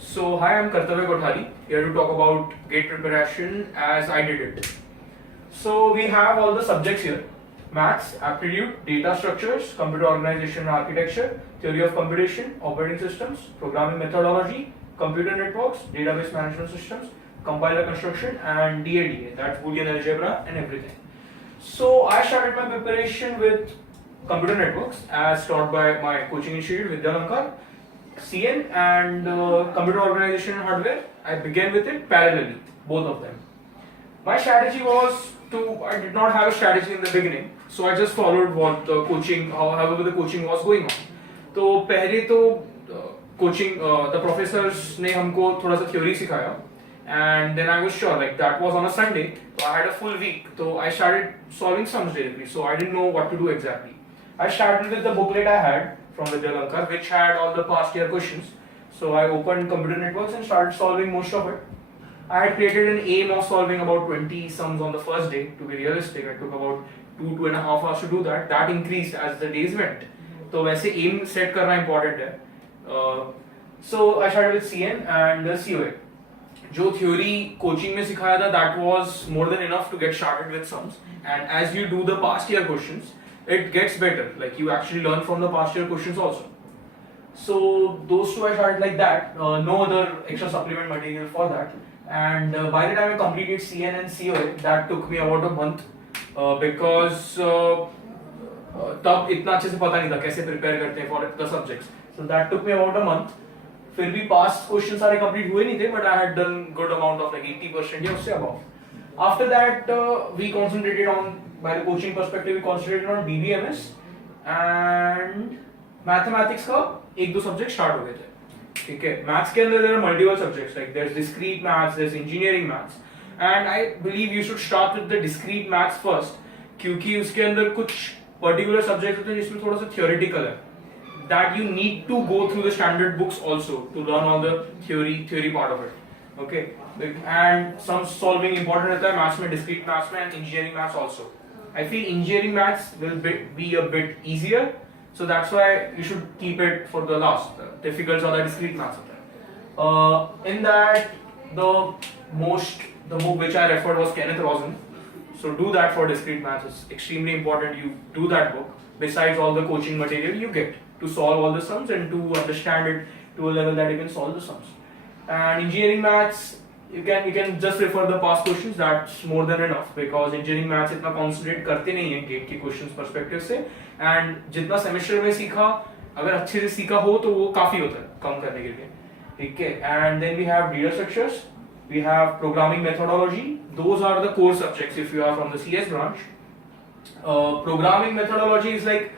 So hi, I'm Kartavya Kothari, here to talk about GATE preparation as I did it. So we have all the subjects here: maths, aptitude, data structures, computer organization and architecture, theory of computation, operating systems, programming methodology, computer networks, database management systems, compiler construction, and DADA, that's Boolean algebra and everything. So I started my preparation with computer networks as taught by my coaching institute Vidyalankar, CN, and computer organization and hardware. I began with it parallelly, both of them. My strategy was I did not have a strategy in the beginning, so I just followed what the coaching, however the coaching was going on. तो पहले तो coaching, the professors ने हमको थोड़ा सा theory सिखाया, and then I was sure, like that was on a Sunday, so I had a full week, so I started solving sums directly, so I didn't know what to do exactly. I started with the booklet I had from Vidyalankar, which had all the past year questions. So I opened computer networks and started solving most of it. I had created an aim of solving about 20 sums on the first day. To be realistic, I took about 2.5 hours to do that. That increased as the days went. So वैसे aim set करना important है. So I started with CN and COA. जो theory coaching में सिखाया था, that was more than enough to get started with sums. And as you do the past year questions, it gets better. Like you actually learn from the past year questions also. So those two I started like that. No other extra supplement material for that. And by the time I completed CN and COA, that took me about a month because तब इतना अच्छे से पता नहीं था कैसे prepare करते हैं for the subjects. So that took me about a month. फिर भी past questions सारे complete हुए नहीं थे, but I had done good amount of like 80% या उससे above. After that, we concentrated on, by the coaching perspective, we concentrated on Dbms and mathematics का एक दो subject start हो गए थे. ठीक है, maths के अंदर there are multiple subjects, like there's discrete maths, there's engineering maths, and I believe you should start with the discrete maths first, क्योंकि उसके अंदर कुछ particular subjects होते हैं जिसमें थोड़ा सा theoretical है, that you need to go through the standard books also to learn all the theory part of it. Okay, and some solving important रहता है maths में, discrete maths में, and engineering maths also. I feel engineering maths will be a bit easier, so that's why you should keep it for the last. Difficult are the discrete maths. In that, the book which I referred was Kenneth Rosen. So do that for discrete maths. It's extremely important you do that book. Besides all the coaching material you get to solve all the sums and to understand it to a level that you can solve the sums. And engineering maths, you can just refer the past questions. That's more than enough because engineering maths इतना concentrate करते नहीं हैं GATE के questions perspective से. And जितना semester में सीखा, अगर अच्छे से सीखा हो तो वो काफी होता है कम करने के लिए. ठीक है. And then we have data structures, we have programming methodology. Those are the core subjects if you are from the CS branch. Programming methodology is like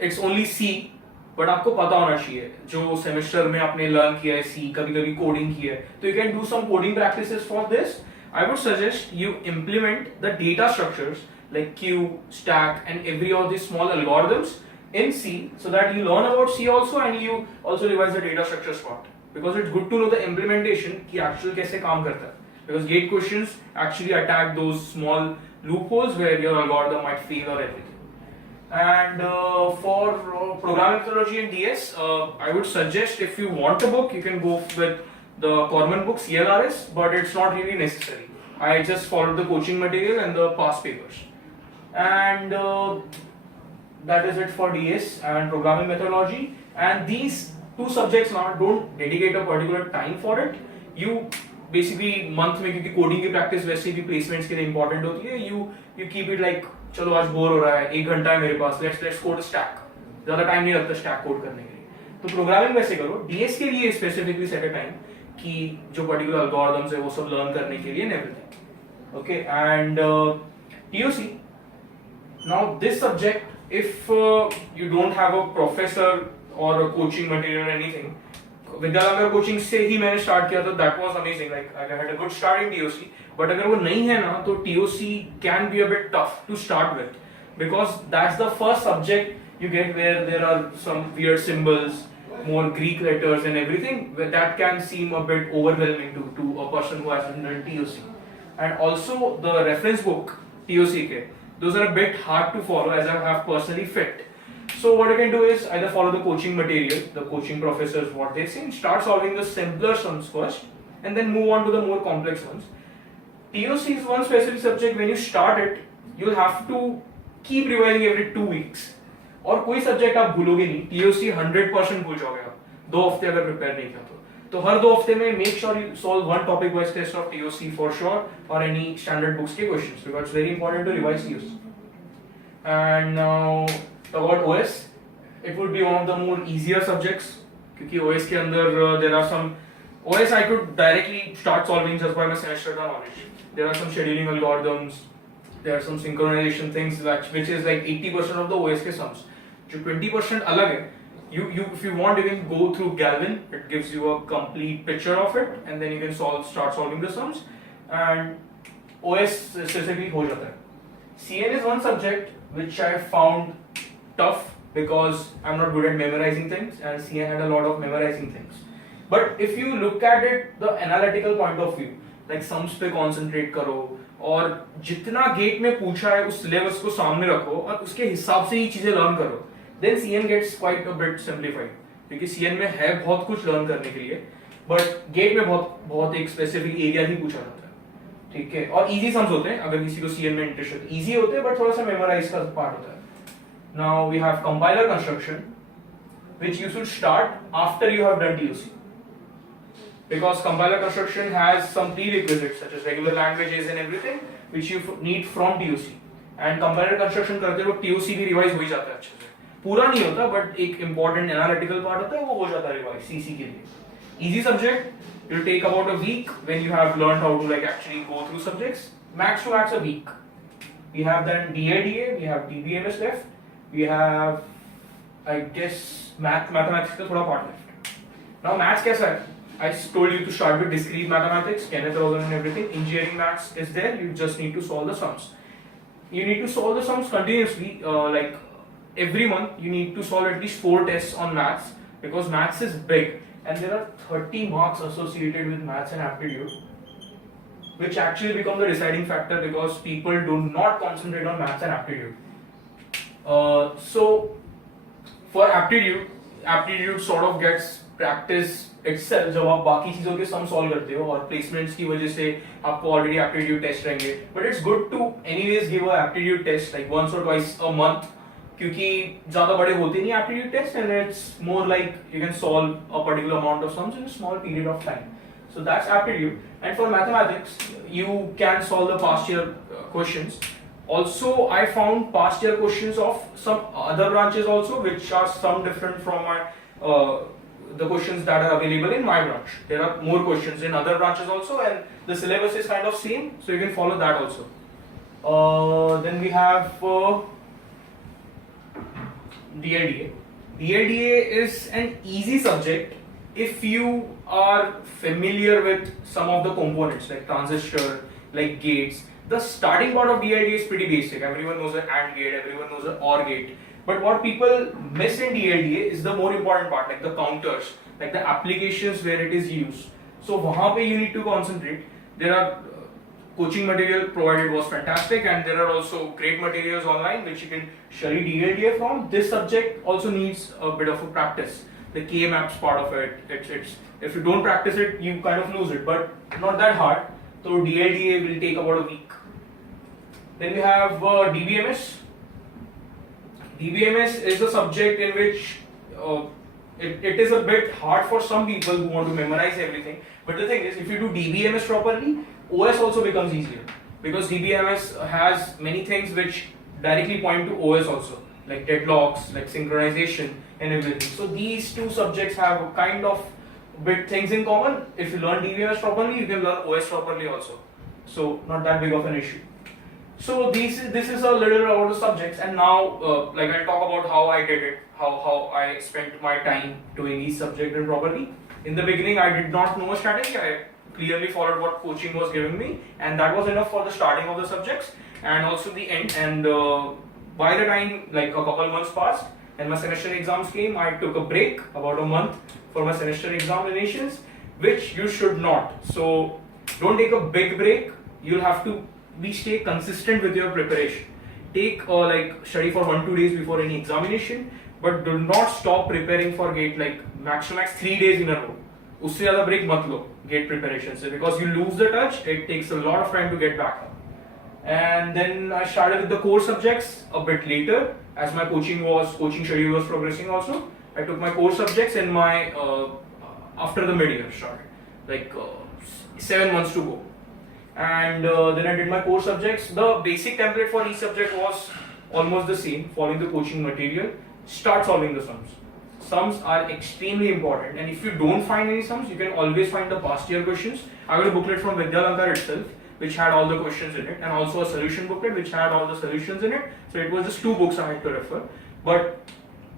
it's only C. But आपको पता होना चाहिए जो सेमेस्टर में आपने learn किया है सी, कभी कभी कोडिंग की है, तो you can do some coding practices for this. I would suggest you implement the data structures like queue, stack, and every of these small algorithms in C, so that you learn about C also and you also revise the data structures part, because it's good to know the implementation कि actual कैसे काम करता है, because GATE questions actually attack those small loopholes where your algorithm might fail or everything. And for programming methodology and DS, I would suggest if you want a book, you can go with the Corman book CLRS, but it's not really necessary. I just followed the coaching material and the past papers. And that is it for DS and programming methodology. And these two subjects now don't dedicate a particular time for it. You basically month में क्योंकि coding की practice वैसे भी placements के लिए important होती है, you keep it like चलो आज बोर हो रहा है, 1 घंटा है मेरे पास, let's code a stack. ज़्यादा टाइम नहीं लगता stack code करने के लिए. तो प्रोग्रामिंग वैसे करो, DS के लिए specifically set a time कि जो particular algorithms है वो सब learn करने के लिए and everything. Okay, and TOC. Now this subject, if you don't have a professor or a coaching material or anything, Vidyalankar coaching से ही मैंने स्टार्ट किया था. That was amazing, like I had a good start in TOC. But अगर वो नहीं है ना तो TOC can be a bit tough to start with, because that's the first subject you get where there are some weird symbols, more Greek letters and everything. That can seem a bit overwhelming to a person who has done TOC. And also the reference book TOC ke, those are a bit hard to follow as I have personally fit. So what you can do is either follow the coaching material, the coaching professors, what they say, and start solving the simpler sums first, and then move on to the more complex ones. TOC is one specific subject. When you start it, you'll have to keep revising every 2 weeks. और कोई subject आप भूलोगे नहीं, TOC 100% भूल जाओगे आप 2 हफ्ते अगर prepare नहीं किया तो हर 2 हफ्ते में make sure you solve one topic wise test of TOC for sure और एनी स्टैंडर्ड बुक्स के questions because it's very important to revise TOC. And now about OS, it would be one of the more easier subjects क्योंकि OS के अंदर there are some OS I could directly start solving just by my semester का knowledge. There are some scheduling algorithms, there are some synchronization things which is like 80% of the OS के sums. जो 20% अलग है, you if you want you can go through Galvin. It gives you a complete picture of it, and then you can start solving the sums. And OS specifically हो जाता है. CN is one subject which I found tough because I'm not good at memorizing things, and CN had a lot of memorizing things. But if you look at it, the analytical point of view, like sums पे concentrate करो और जितना gate में पूछा है उस syllabus को सामने रखो और उसके हिसाब से ही चीजें लर्न करो, then CN gets quite a bit simplified. क्योंकि CN में है बहुत कुछ लर्न करने के लिए, बट गेट में बहुत एक स्पेसिफिक एरिया ही पूछा जाता है, ठीक है. और इजी सम्स होते हैं अगर किसी को CN में इंटरेस्ट है, इजी होते हैं बट थोड़ा सा मेमोराइज का पार्ट होता है. Now we have compiler construction, which you should start after you have done TOC, because compiler construction has some prerequisites such as regular languages and everything which you need from TOC. And compiler construction करते वक्त TOC भी revise हो ही जाता है अच्छे से, पूरा नहीं होता बट एक important analytical part होता है वो हो जाता है रिवाइज CC के लिए. Easy subject, it will take about a week when you have learned how to like actually go through subjects. Max to max a week. We have then DADA, we have DBMS left. We have, I guess, mathematics का थोड़ा part left. Now maths कैसा है? I told you to start with discrete mathematics, Kenneth Rosen and everything. Engineering maths is there. You just need to solve the sums. You need to solve the sums continuously. Like every month, you need to solve at least 4 tests on maths because maths is big, and there are 30 marks associated with maths and aptitude, which actually become the deciding factor because people do not concentrate on maths and aptitude. So for aptitude sort of gets practice itself जब आप बाकी चीजों के sum solve करते हो और placements की वजह से आपको ऑलरेडी एप्टीट्यूड टेस्ट रहेंगे, but it's good to anyways give a aptitude test like once or twice a month क्योंकि ज्यादा बड़े होते नहीं aptitude test and it's more like you can solve a particular amount of sums in a small period of time. So that's aptitude. And for mathematics you can solve the past year questions. Also, I found past year questions of some other branches also, which are some different from my the questions that are available in my branch. There are more questions in other branches also, and the syllabus is kind of same, so you can follow that also. Then we have DLDA. DLDA is an easy subject if you are familiar with some of the components like transistor, like gates. The starting part of DLDA is pretty basic. Everyone knows an AND gate, everyone knows an OR gate. But what people miss in DLDA is the more important part, like the counters, like the applications where it is used. So वहाँ पे you need to concentrate. There are coaching material provided was fantastic, and there are also great materials online which you can study DLDA from. This subject also needs a bit of a practice. The K-maps part of it, it's if you don't practice it, you kind of lose it, but not that hard. So DLDA will take about a week. Then we have DBMS. DBMS is a subject in which it is a bit hard for some people who want to memorize everything. But the thing is, if you do DBMS properly, OS also becomes easier because DBMS has many things which directly point to OS also, like deadlocks, like synchronization and everything. So these two subjects have kind of bit things in common. If you learn DBMS properly, you can learn OS properly also. So not that big of an issue. So this is a little about the subjects, and now like I'll talk about how I did it, how I spent my time doing each subject properly. In the beginning, I did not know a strategy. I clearly followed what coaching was giving me, and that was enough for the starting of the subjects and also the end. And by the time like a couple months passed and my semester exams came, I took a break about a month for my semester examinations, which you should not. So don't take a big break. You'll have to stay consistent with your preparation. Take like study for 1-2 days before any examination. but do not stop preparing for GATE like max to max 3 days in a row. उससे ज़्यादा break मत लो GATE preparation से, because you lose the touch. It takes a lot of time to get back up. And then I started with the core subjects a bit later as my coaching schedule was progressing also. I took my core subjects in my after the mid-year started, like 7 months to go. And then I did my core subjects. The basic template for each subject was almost the same, following the coaching material. Start solving the sums. Sums are extremely important, and if you don't find any sums, you can always find the past year questions. I got a booklet from Vidyalankar itself, which had all the questions in it, and also a solution booklet which had all the solutions in it. So it was just 2 books I had to refer. But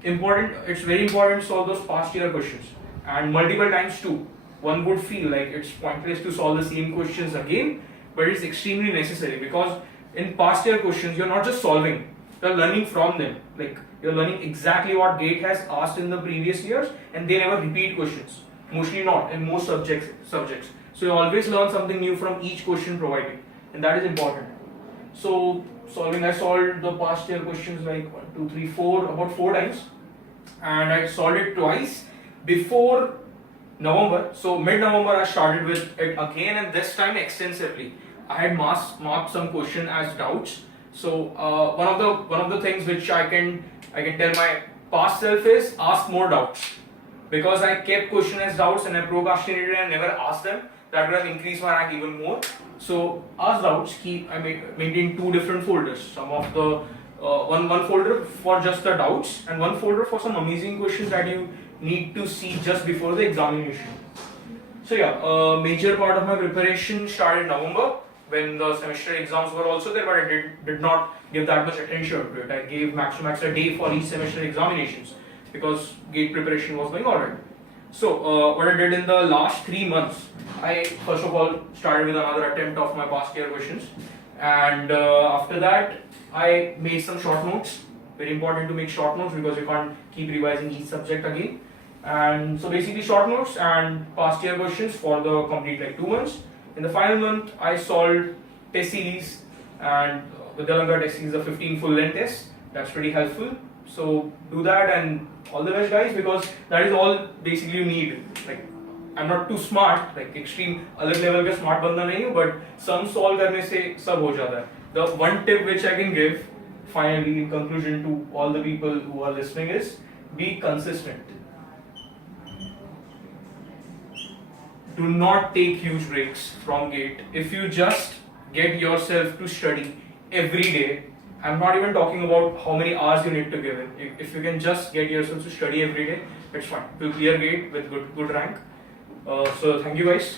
it's very important to solve those past year questions, and multiple times too. One would feel like it's pointless to solve the same questions again, but it's extremely necessary, because in past year questions you're not just solving, you're learning from them. Like, you're learning exactly what GATE has asked in the previous years, and they never repeat questions. Mostly not in most subjects. So you always learn something new from each question provided, and that is important. So I solved the past year questions like 1, 2, 3, 4, about 4 times, and I solved it twice before November. So mid-November I started with it again, and this time extensively. I had marked some question as doubts. So one of the things which I can tell my past self is ask more doubts, because I kept question as doubts and I procrastinated and never asked them. That would have increased my rank even more. So ask doubts. I maintain 2 different folders. Some of the one folder for just the doubts, and one folder for some amazing questions that you need to see just before the examination. So yeah, major part of my preparation started in November, when the semester exams were also there, but I did not give that much attention to it. I gave max to max a day for each semester examinations, because GATE preparation was going alright. So what I did in the last 3 months, I first of all started with another attempt of my past year questions, and after that I made some short notes. Very important to make short notes, because you can't keep revising each subject again. And so basically short notes and past year questions for the complete like 2 months. In the final month, I solved test series, and Vidyalankar test series, the 15 full length tests. That's pretty helpful. So do that, and all the best, guys, because that is all basically you need. Like, I'm not too smart, like extreme अलग level का smart बंदा नहीं हूँ, but sum solve करने से सब हो जाता है. The one tip which I can give, finally in conclusion to all the people who are listening, is be consistent. Do not take huge breaks from GATE. If you just get yourself to study every day, I'm not even talking about how many hours you need to give in. If you can just get yourself to study every day, it's fine. You'll clear GATE with good rank. So thank you, guys.